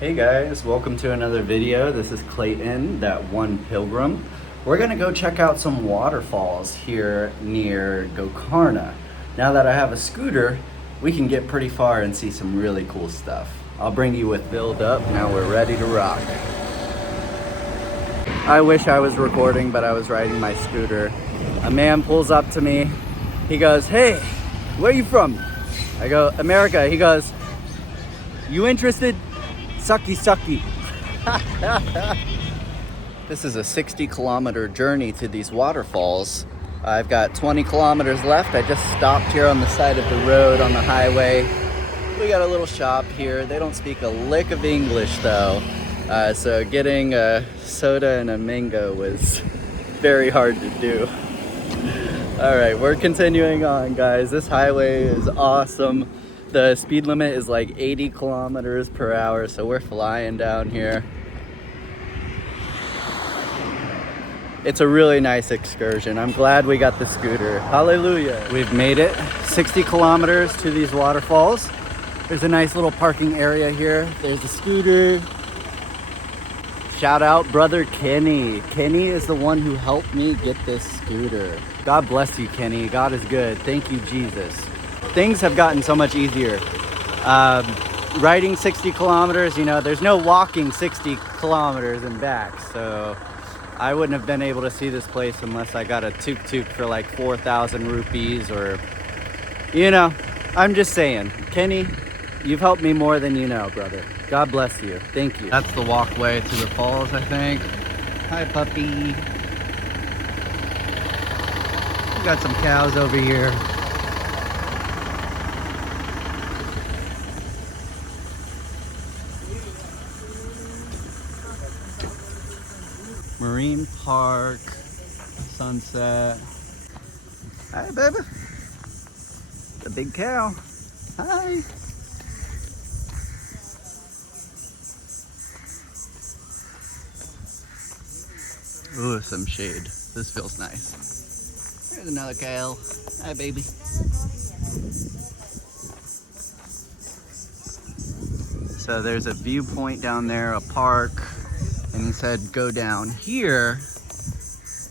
Hey guys, welcome to another video. This is Clayton, that one pilgrim. We're gonna go check out some waterfalls here near Gokarna. Now that I have a scooter, we can get pretty far and see some really cool stuff. I'll bring you with build up. Now we're ready to rock. I wish I was recording, but I was riding my scooter. A man pulls up to me. He goes, "Hey, where are you from?" I go, "America." He goes, "You interested? Sucky, sucky." This is a 60-kilometer journey to these waterfalls. I've got 20 kilometers left. I just stopped here on the side of the road on the highway. We got a little shop here. They don't speak a lick of English though. So getting a soda and a mango was very hard to do. All right, we're continuing on, guys. This highway is awesome. The speed limit is like 80 kilometers per hour, so we're flying down here. It's a really nice excursion. I'm glad we got the scooter. Hallelujah. We've made it 60 kilometers to these waterfalls. There's a nice little parking area here. There's a scooter. Shout out brother Kenny. Kenny is the one who helped me get this scooter. God bless you, Kenny. God is good. Thank you, Jesus. Things have gotten so much easier. Riding 60 kilometers, you know, there's no walking 60 kilometers and back. So I wouldn't have been able to see this place unless I got a tuk-tuk for like 4,000 rupees or, you know, I'm just saying. Kenny, you've helped me more than you know, brother. God bless you. Thank you. That's the walkway to the falls, I think. Hi, puppy. We got some cows over here. Marine Park, sunset. Hi, baby. The big cow. Hi. Ooh, some shade. This feels nice. There's another cow. Hi, baby. So there's a viewpoint down there, a park. And he said, go down here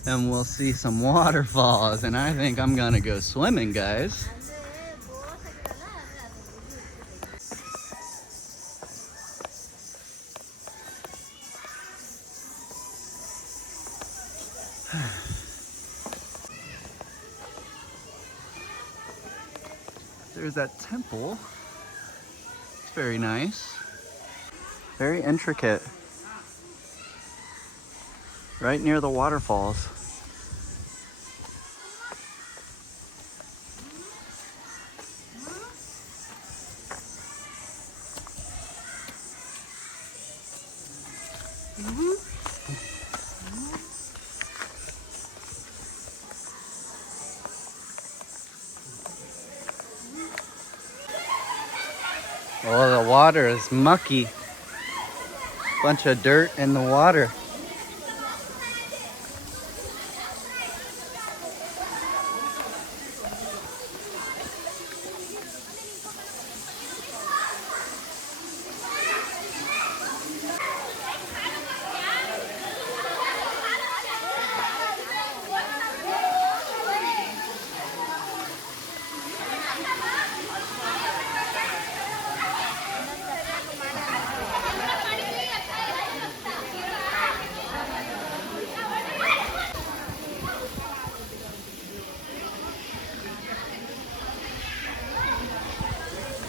and we'll see some waterfalls. And I think I'm gonna go swimming, guys. There's that temple. It's very nice. Very intricate. Right near the waterfalls. Oh, the water is mucky. Bunch of dirt in the water.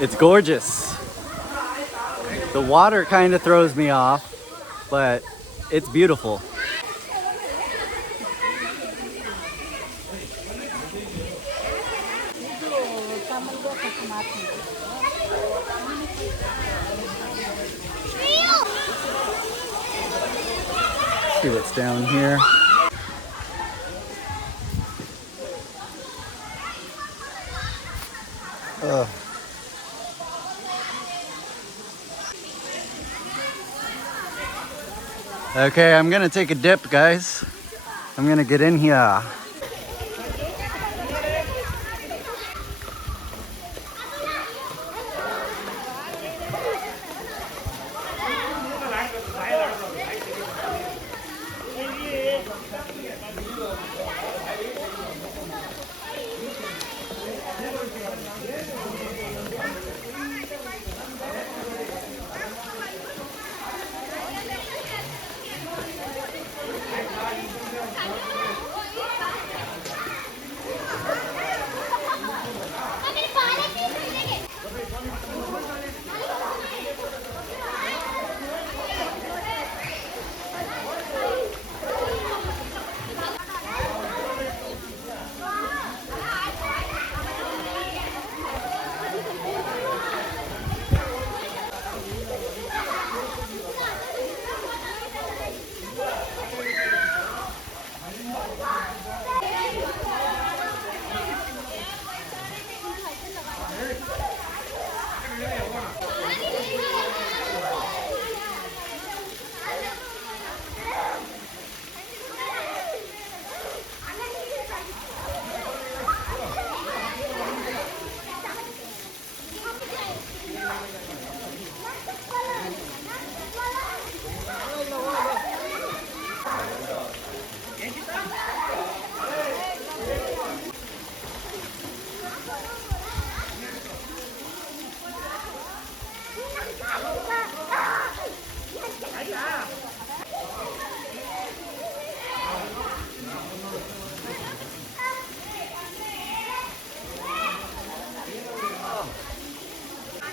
It's gorgeous. The water kind of throws me off, but it's beautiful. See what's down here. Ugh. Okay, I'm gonna take a dip, guys. I'm gonna get in here.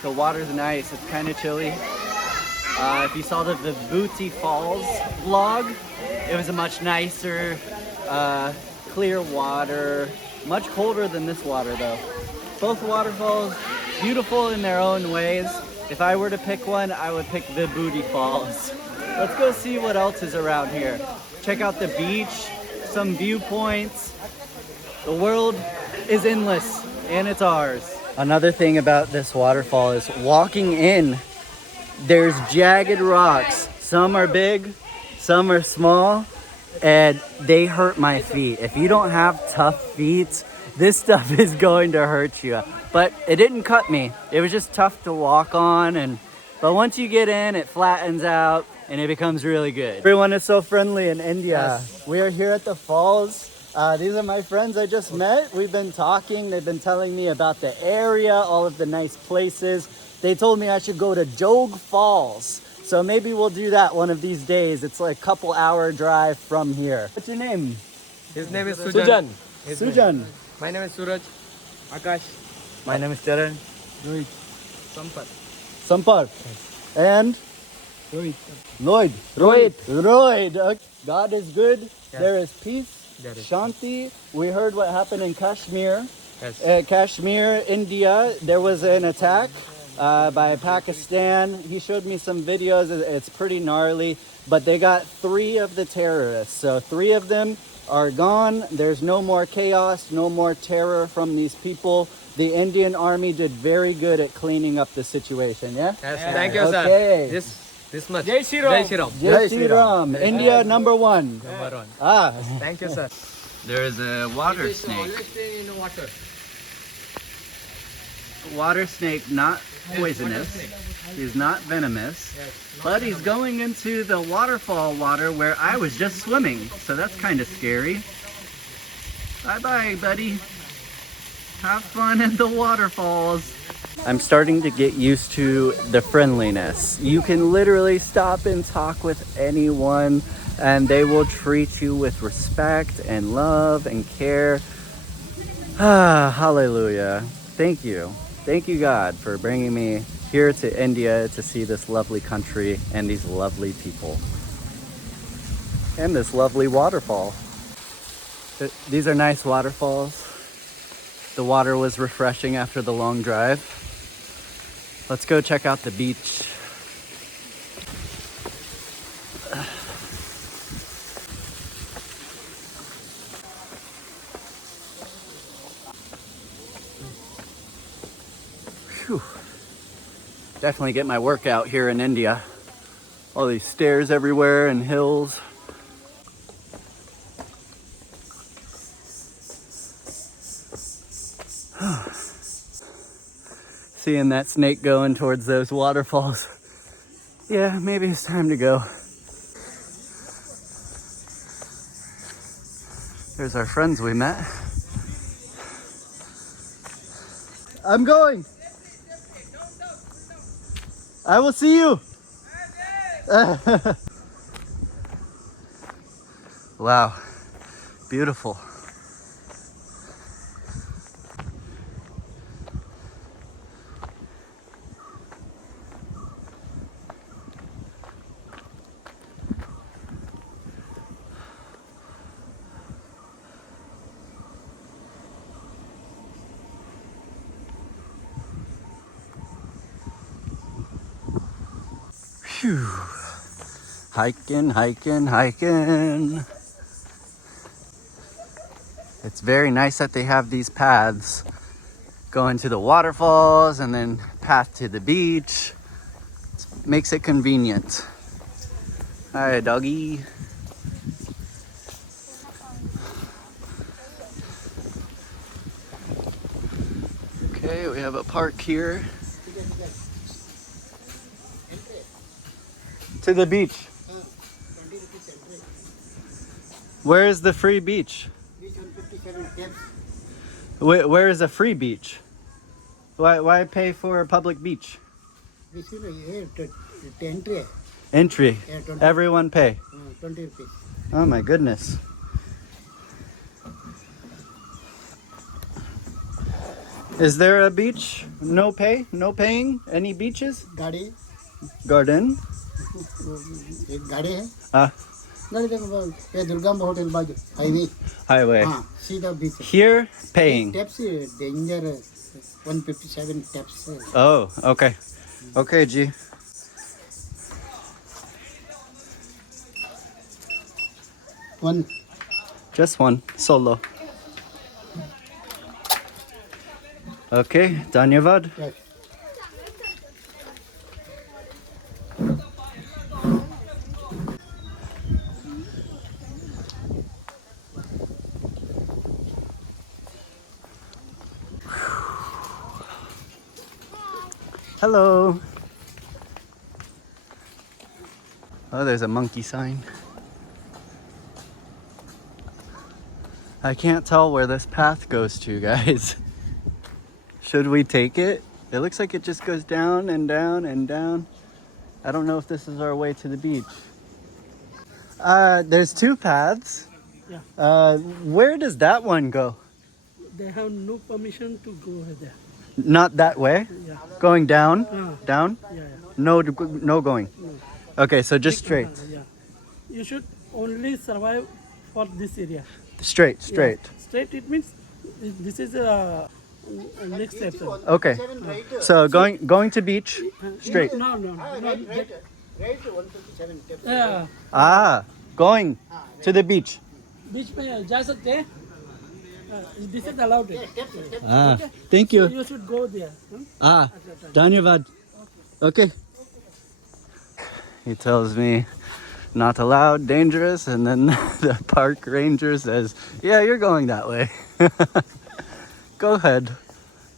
The water's nice. It's kind of chilly. If you saw the Vibhuti Falls vlog, it was a much nicer, clear water. Much colder than this water though. Both waterfalls, beautiful in their own ways. If I were to pick one, I would pick Vibhuti Falls. Let's go see what else is around here. Check out the beach, some viewpoints. The world is endless and it's ours. Another thing about this waterfall is walking in, there's jagged rocks. Some are big, some are small, and they hurt my feet. If you don't have tough feet, this stuff is going to hurt you. But it didn't cut me. It was just tough to walk on, but once you get in, it flattens out and it becomes really good. Everyone is so friendly in India. Yes. We are here at the falls. These are my friends I just met. We've been talking. They've been telling me about the area, all of the nice places. They told me I should go to Jog Falls. So maybe we'll do that one of these days. It's like a couple hour drive from here. What's your name? His name is Sujan. Sujan. My name is Suraj. Akash. My name is Charan. Rohit. Sampath. Sampath. And? Rohit. Lloyd. Rohit. Okay. God is good. Yes. There is peace. There is Shanti. We heard what happened in Kashmir. Yes. Kashmir, India. There was an attack by Pakistan. He showed me some videos. It's pretty gnarly. But they got 3 of the terrorists. So 3 of them are gone. There's no more chaos, no more terror from these people. The Indian army did very good at cleaning up the situation, yeah? Yes. Thank you, sir. Okay. This much. Jai Shri Ram. Jai Shri Ram. Jai Shri Ram. India number 1. Number 1. Ah. Thank you, sir. There is a water snake. Always stay in the water. Water snake, not poisonous. He's not venomous. But he's going into the waterfall water where I was just swimming. So that's kind of scary. Bye-bye, buddy. Have fun at the waterfalls. I'm starting to get used to the friendliness. You can literally stop and talk with anyone and they will treat you with respect and love and care. Ah, hallelujah. Thank you. Thank you, God, for bringing me here to India to see this lovely country and these lovely people. And this lovely waterfall. These are nice waterfalls. The water was refreshing after the long drive. Let's go check out the beach. Whew. Definitely get my workout here in India. All these stairs everywhere and hills. Seeing that snake going towards those waterfalls. Yeah, maybe it's time to go. There's our friends we met. I'm going. I will see you. Wow, beautiful. Phew. Hiking. It's very nice that they have these paths going to the waterfalls and then path to the beach. It makes it convenient. Hi, doggy. Okay, we have a park here. To the beach. Where is the free beach? Where is a free beach? Why pay for a public beach? Entry. Entry. Yeah, 20. Everyone pay. 20 rupees. Oh my goodness. Is there a beach? No pay? No paying? Any beaches? गाड़ी Garden? एक गाड़ी है Ah, गाड़ी देखो ये दुर्गांब hotel बाजू highway highway. हाँ सीधा बीच Here, paying. Tapes danger 157 tapes Oh, okay. Okay, G. One Just one. Solo. Okay, dhanyavad. Hello. Oh, there's a monkey sign. I can't tell where this path goes to, guys. Should we take it? It looks like it just goes down and down and down. I don't know if this is our way to the beach. There's two paths. Yeah. Where does that one go? They have no permission to go there. Not that way? Yeah. Going down? Ah. Down? Yeah. No, no going. No. Okay, so just straight. Yeah. You should only survive for this area. Straight, straight. Yeah. Straight. It means this is next step. Sir. Okay. So going to beach, straight. No. Right 157 tapes Yeah. Ah, going to the beach. Beach में जा सकते हैं. This is allowed. Ah, thank So you. you should go there. Ah, dhanyavad. Okay. He tells me not allowed, dangerous, and then the park ranger says, yeah, you're going that way. Go ahead.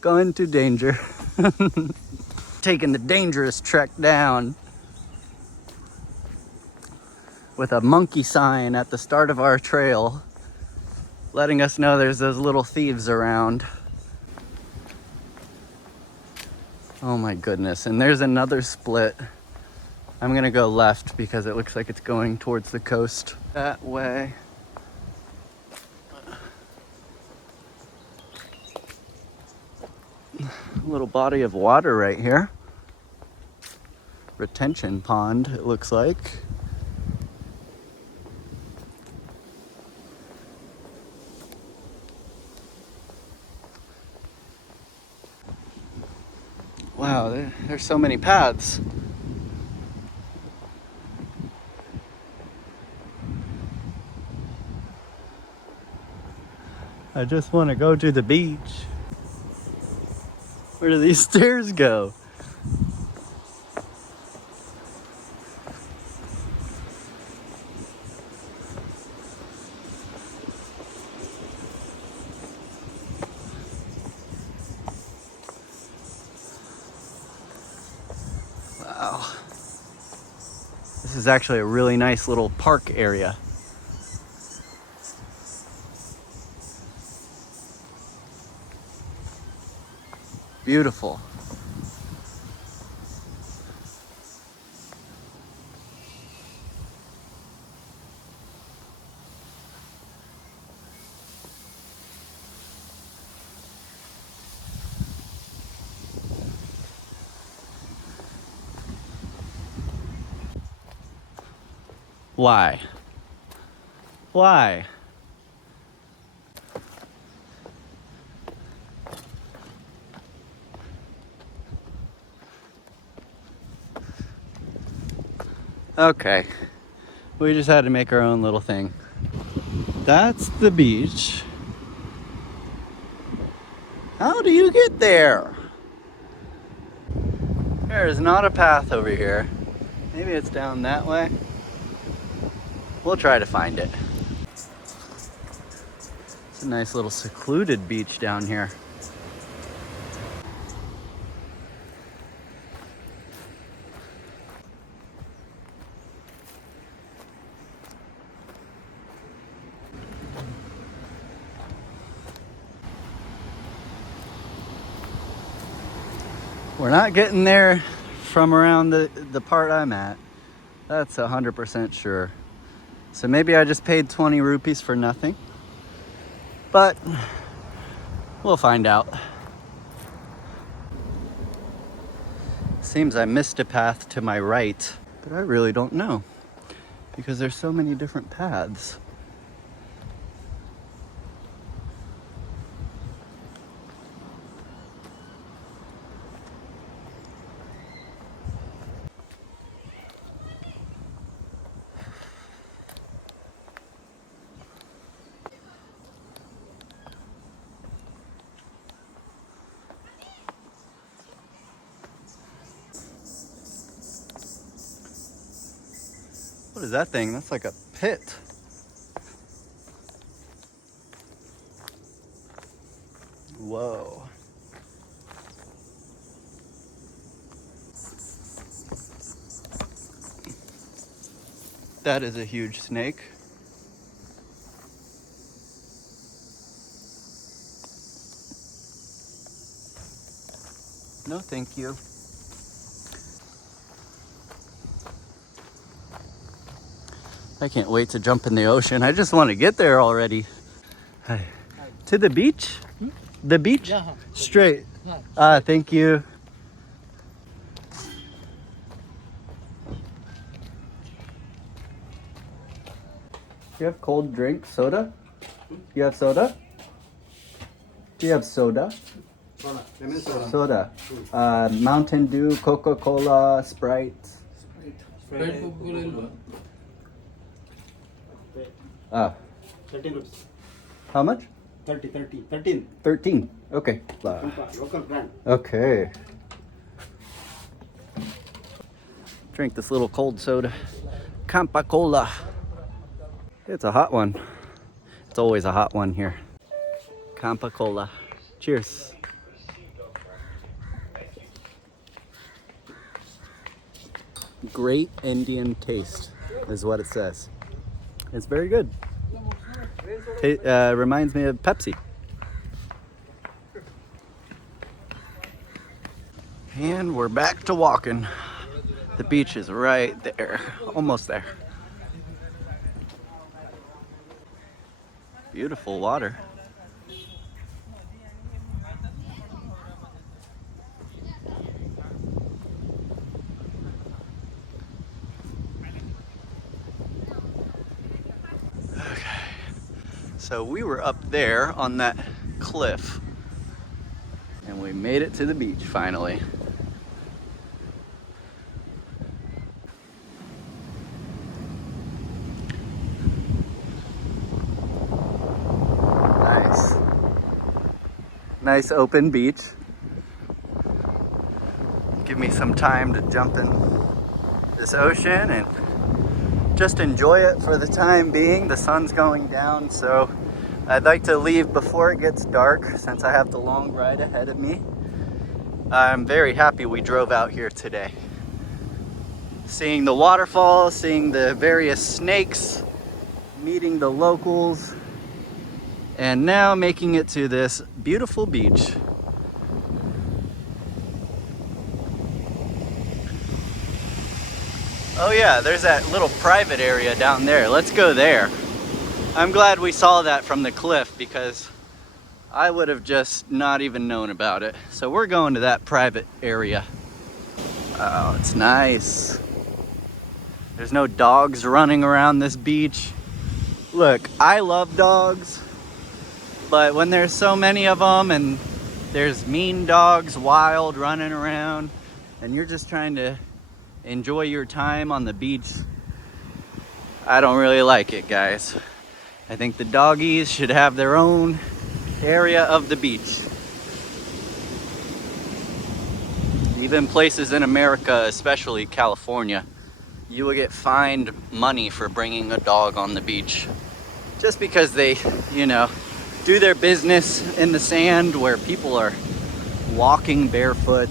Go into danger. Taking the dangerous trek down with a monkey sign at the start of our trail, letting us know there's those little thieves around. Oh my goodness. And there's another split. I'm gonna go left because it looks like it's going towards the coast that way. A little body of water right here. Retention pond, it looks like. Wow, there's so many paths. I just want to go to the beach. Where do these stairs go? Wow. This is actually a really nice little park area. Beautiful. Why? Why? Okay, we just had to make our own little thing. That's the beach. How do you get there? There is not a path over here. Maybe it's down that way. We'll try to find it. It's a nice little secluded beach down here. We're not getting there from around the part I'm at. That's 100% sure. So maybe I just paid 20 rupees for nothing. But we'll find out. Seems I missed a path to my right, but I really don't know because there's so many different paths. What is that thing? That's like a pit. Whoa. That is a huge snake. No, thank you. I can't wait to jump in the ocean. I just want to get there already. Hi. To the beach? The beach? Yeah. Straight. Ah, thank you. Do you have cold drink? Soda? You have soda? Do you have soda? Soda. Mountain Dew, Coca-Cola, Sprite. Ah. 13 rupees. How much? 13. 13. Okay. Local brand. Okay. Drink this little cold soda. Coca-Cola. It's a hot one. It's always a hot one here. Coca-Cola. Cheers. Great Indian taste is what it says. It's very good. It reminds me of Pepsi. And we're back to walking. The beach is right there, almost there. Beautiful water. So we were up there on that cliff and we made it to the beach finally. Nice. Nice open beach. Give me some time to jump in this ocean and just enjoy it for the time being. The sun's going down, so I'd like to leave before it gets dark since I have the long ride ahead of me. I'm very happy we drove out here today. Seeing the waterfall, seeing the various snakes, meeting the locals, and now making it to this beautiful beach. Oh yeah, there's that little private area down there. Let's go there. I'm glad we saw that from the cliff because I would have just not even known about it. So we're going to that private area. Oh, it's nice. There's no dogs running around this beach. Look, I love dogs, but when there's so many of them and there's mean dogs wild running around and you're just trying to enjoy your time on the beach, I don't really like it, guys. I think the doggies should have their own area of the beach. Even places in America, especially California, you will get fined money for bringing a dog on the beach. Just because they, you know, do their business in the sand where people are walking barefoot.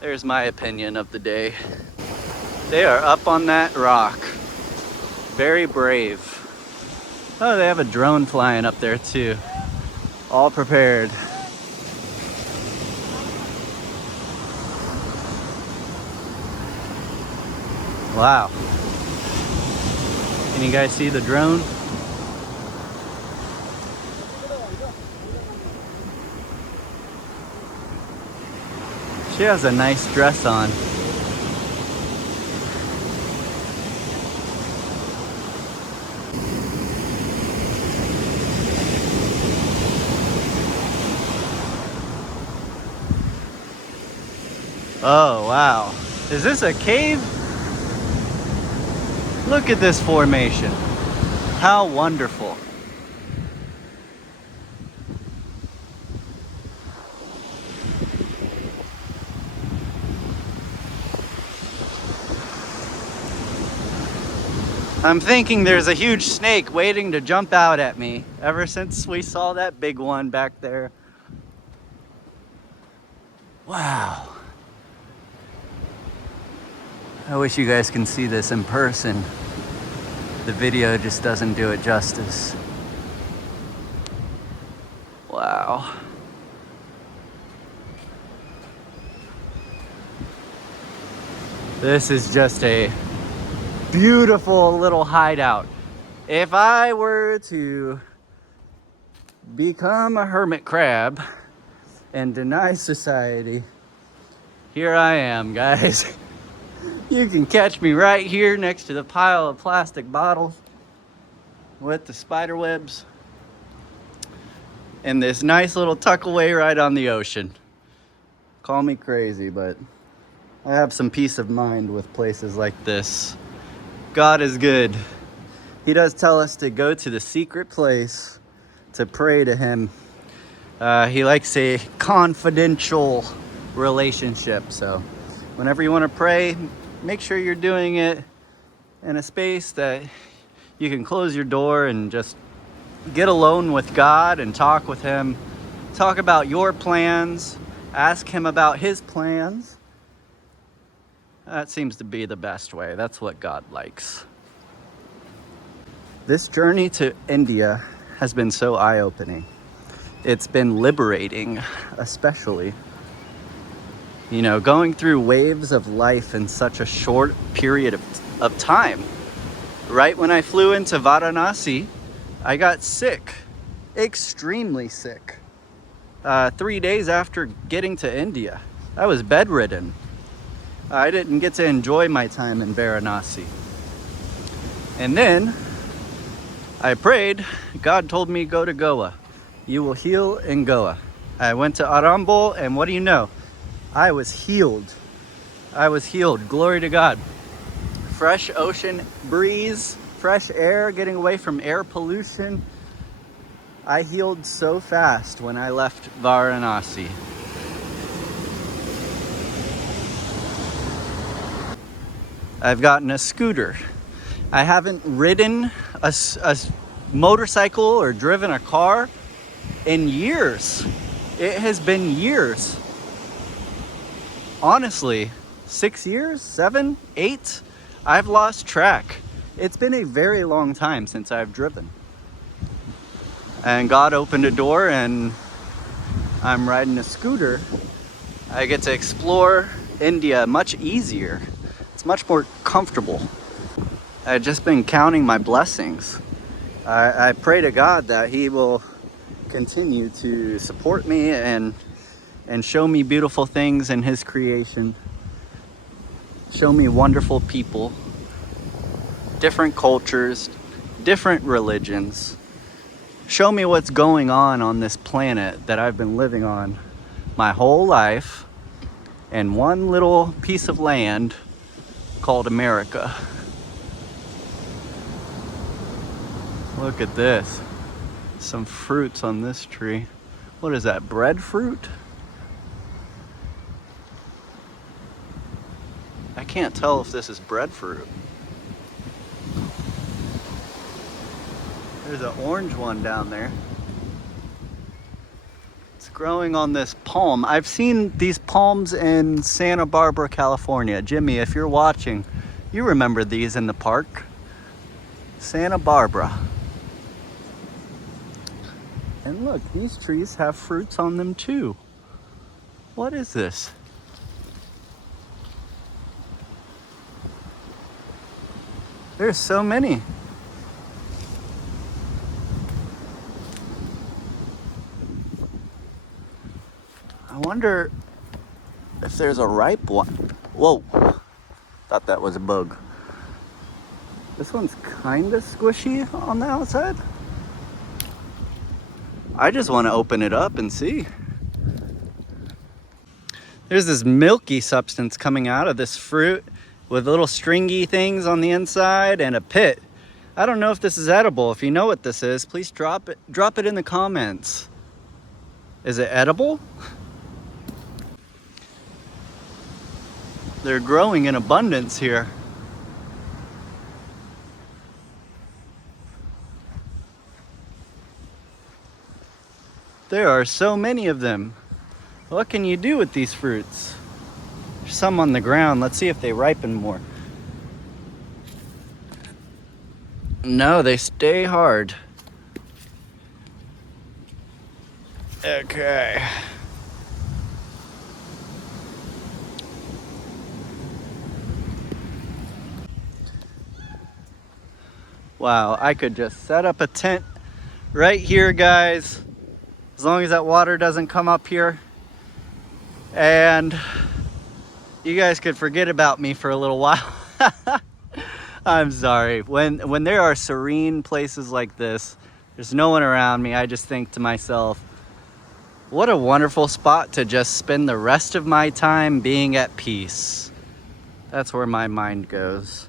There's my opinion of the day. They are up on that rock. Very brave. Oh, they have a drone flying up there too. All prepared. Wow. Can you guys see the drone? She has a nice dress on. Oh, wow. Is this a cave? Look at this formation. How wonderful. I'm thinking there's a huge snake waiting to jump out at me ever since we saw that big one back there. Wow. I wish you guys can see this in person. The video just doesn't do it justice. Wow. This is just a beautiful little hideout. If I were to become a hermit crab and deny society, here I am, guys. You can catch me right here next to the pile of plastic bottles with the spider webs and this nice little tuckaway right on the ocean. Call me crazy, but I have some peace of mind with places like this. God is good. He does tell us to go to the secret place to pray to him. He likes a confidential relationship. So whenever you want to pray, make sure you're doing it in a space that you can close your door and just get alone with God and talk with him. Talk about your plans. Ask him about his plans. That seems to be the best way. That's what God likes. This journey to India has been so eye-opening. It's been liberating, especially. You know, going through waves of life in such a short period of time. Right when I flew into Varanasi, I got sick, extremely sick. 3 days after getting to India, I was bedridden. I didn't get to enjoy my time in Varanasi. And then I prayed. God told me go to Goa. You will heal in Goa. I went to Arambol, and what do you know? I was healed. I was healed. Glory to God. Fresh ocean breeze, fresh air, getting away from air pollution. I healed so fast when I left Varanasi. I've gotten a scooter. I haven't ridden a motorcycle or driven a car in years. It has been years. Honestly, 6 years, 7, 8, I've lost track. It's been a very long time since I've driven. And God opened a door and I'm riding a scooter. I get to explore India much easier. It's much more comfortable. I've just been counting my blessings. I pray to God that he will continue to support me and show me beautiful things in his creation. Show me wonderful people, different cultures, different religions. Show me what's going on this planet that I've been living on my whole life in one little piece of land called America. Look at this. Some fruits on this tree. What is that, breadfruit? I can't tell if this is breadfruit. There's an orange one down there. It's growing on this palm. I've seen these palms in Santa Barbara, California. Jimmy, if you're watching, you remember these in the park. Santa Barbara. And look, these trees have fruits on them too. What is this? There's so many. I wonder if there's a ripe one. Whoa, thought that was a bug. This one's kind of squishy on the outside. I just want to open it up and see. There's this milky substance coming out of this fruit with little stringy things on the inside and a pit. I don't know if this is edible. If you know what this is, please drop it in the comments. Is it edible? They're growing in abundance here. There are so many of them. What can you do with these fruits? There's some on the ground. Let's see if they ripen more. No, they stay hard. Okay. Wow, I could just set up a tent right here, guys. As long as that water doesn't come up here. And you guys could forget about me for a little while. I'm sorry. When there are serene places like this, there's no one around me, I just think to myself, what a wonderful spot to just spend the rest of my time being at peace. That's where my mind goes.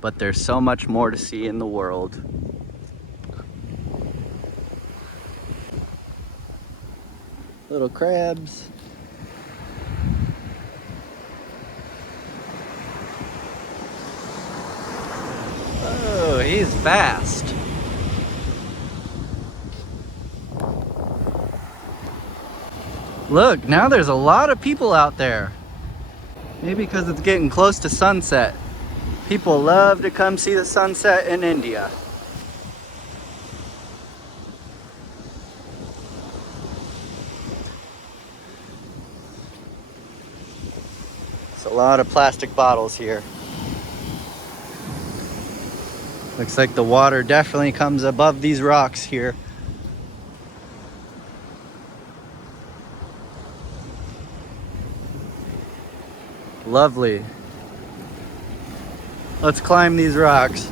But there's so much more to see in the world. Little crabs. Oh, he's fast. Look, now there's a lot of people out there. Maybe because it's getting close to sunset. People love to come see the sunset in India. There's a lot of plastic bottles here. Looks like the water definitely comes above these rocks here. Lovely. Let's climb these rocks.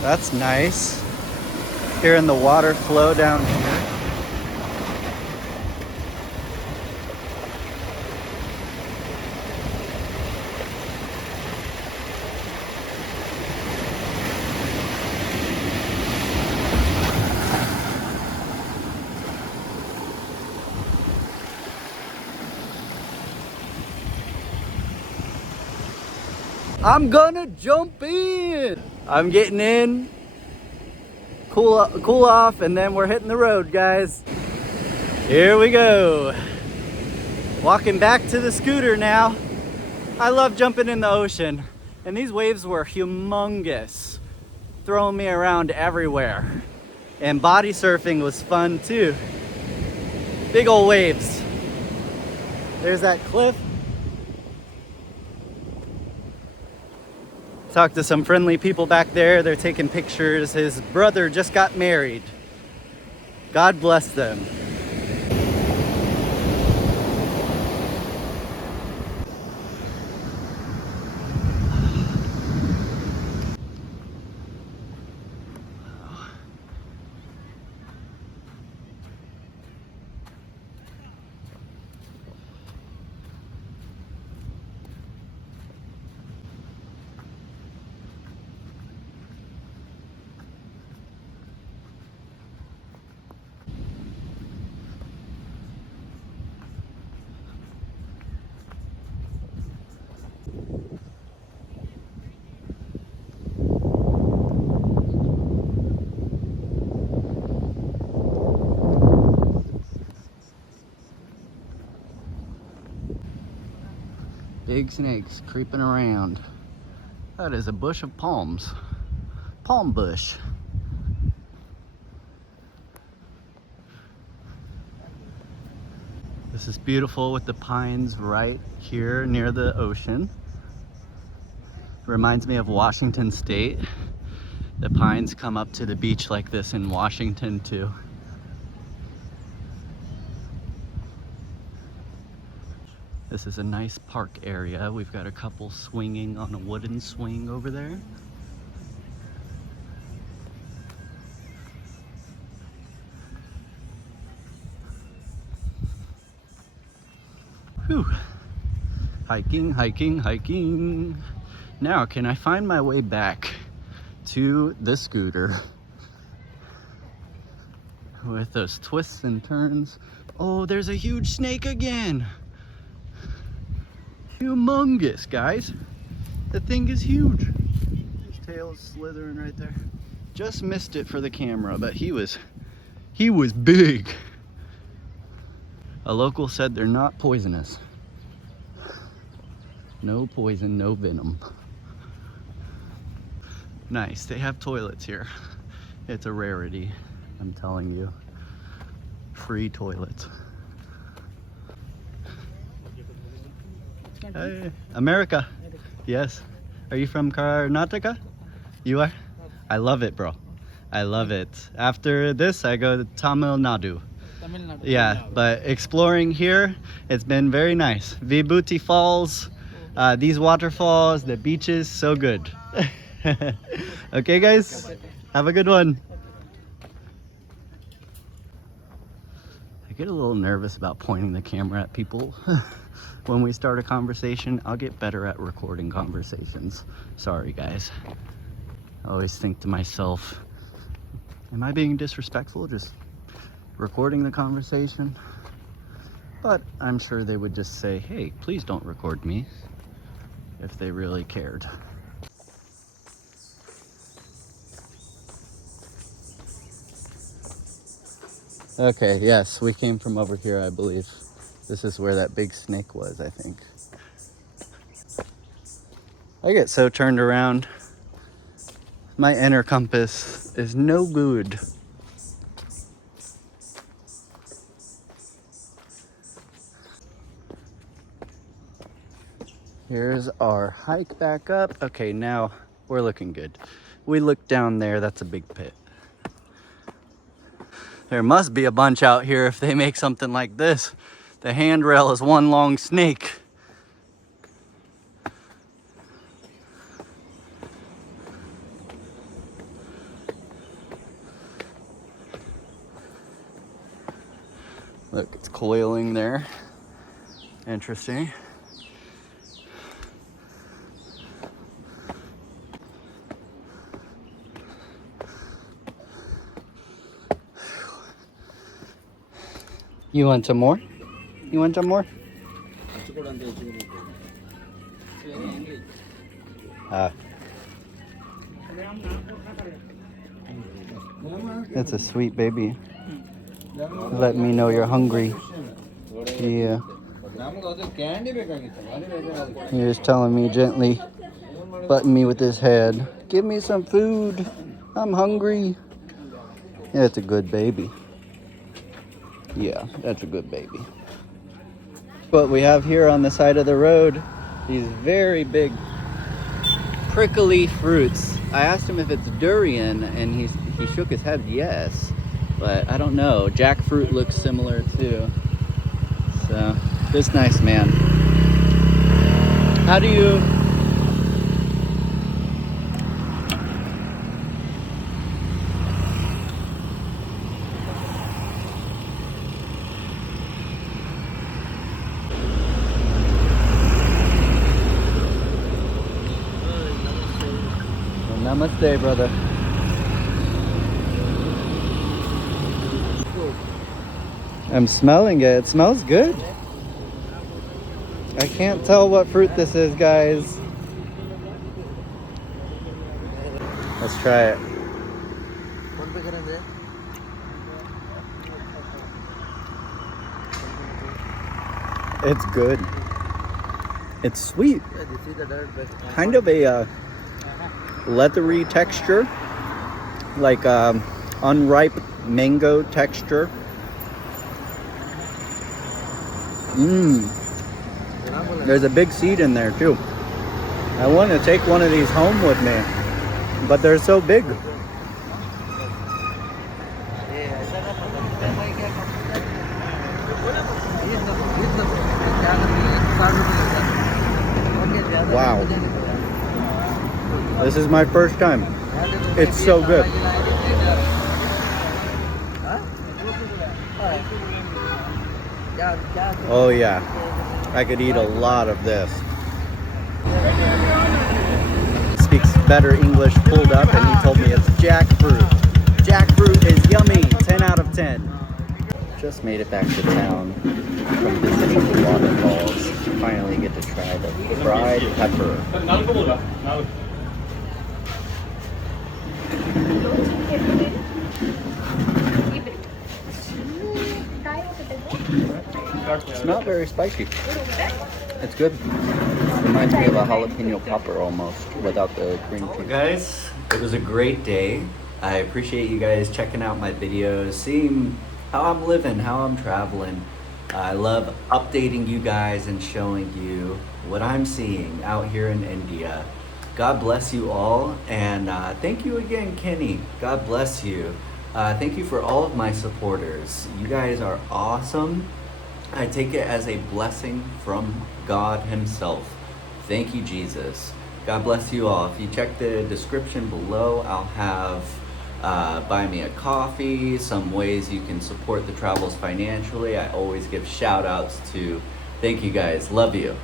That's nice. Hearing the water flow down here. I'm gonna jump in. I'm getting in, cool off, and then we're hitting the road, guys. Here we go. Walking back to the scooter now. I love jumping in the ocean, and these waves were humongous, throwing me around everywhere. And body surfing was fun too. Big old waves. There's that cliff. Talked to some friendly people back there. They're taking pictures. His brother just got married. God bless them. Big snakes creeping around. That is a bush of palms. Palm bush. This is beautiful with the pines right here near the ocean. Reminds me of Washington State. The pines come up to the beach like this in Washington too. This is a nice park area. We've got a couple swinging on a wooden swing over there. Whew. Hiking, hiking, hiking. Now, can I find my way back to the scooter with those twists and turns? Oh, there's a huge snake again. Humongous, guys. The thing is huge. His tail is slithering right there. Just missed it for the camera, but he was big. A local said they're not poisonous. No poison, no venom. Nice, they have toilets here. It's a rarity, I'm telling you. Free toilets. Hey, America. Yes. Are you from Karnataka? You are? I love it, bro. I love it. After this, I go to Tamil Nadu. Yeah, but exploring here, it's been very nice. Vibhuti Falls, these waterfalls, the beaches, so good. Okay, guys, have a good one. I get a little nervous about pointing the camera at people. When we start a conversation, I'll get better at recording conversations. Sorry, guys. I always think to myself, am I being disrespectful just recording the conversation? But I'm sure they would just say, hey, please don't record me, if they really cared. Okay, yes, we came from over here, I believe. This is where that big snake was, I think. I get so turned around. My inner compass is no good. Here's our hike back up. Okay, now we're looking good. We look down there, that's a big pit. There must be a bunch out here if they make something like this. The handrail is one long snake. Look, it's coiling there. Interesting. You want some more? You want some more? That's a sweet baby. Let me know you're hungry. Yeah. He was telling me gently, button me with his head. Give me some food. I'm hungry. Yeah, it's a good baby. Yeah, that's a good baby. What we have here on the side of the road, these very big prickly fruits. I asked him if it's durian, and he shook his head yes, but I don't know. Jackfruit looks similar too. So, this nice man. How do you... Namaste, brother. I'm smelling it. It smells good. I can't tell what fruit this is, guys. Let's try it. It's good. It's sweet. Kind of a leathery texture, like unripe mango texture. There's a big seed in there too. I want to take one of these home with me, but they're so big. Wow. This is my first time. It's so good. Oh yeah. I could eat a lot of this. Speaks better English pulled up and he told me it's jackfruit. Jackfruit is yummy. 10 out of 10. Just made it back to town from visiting the waterfalls. Finally get to try the fried pepper. It's not very spicy. It's good. Reminds me of a jalapeno popper almost, without the green tea. Guys, it was a great day. I appreciate you guys checking out my videos, seeing how I'm living, how I'm traveling. I love updating you guys and showing you what I'm seeing out here in India. God bless you all, and thank you again, Kenny. God bless you. Thank you for all of my supporters. You guys are awesome. I take it as a blessing from God himself. Thank you, Jesus. God bless you all. If you check the description below, I'll have buy me a coffee, some ways you can support the travels financially. I always give shout outs to. Thank you guys. Love you.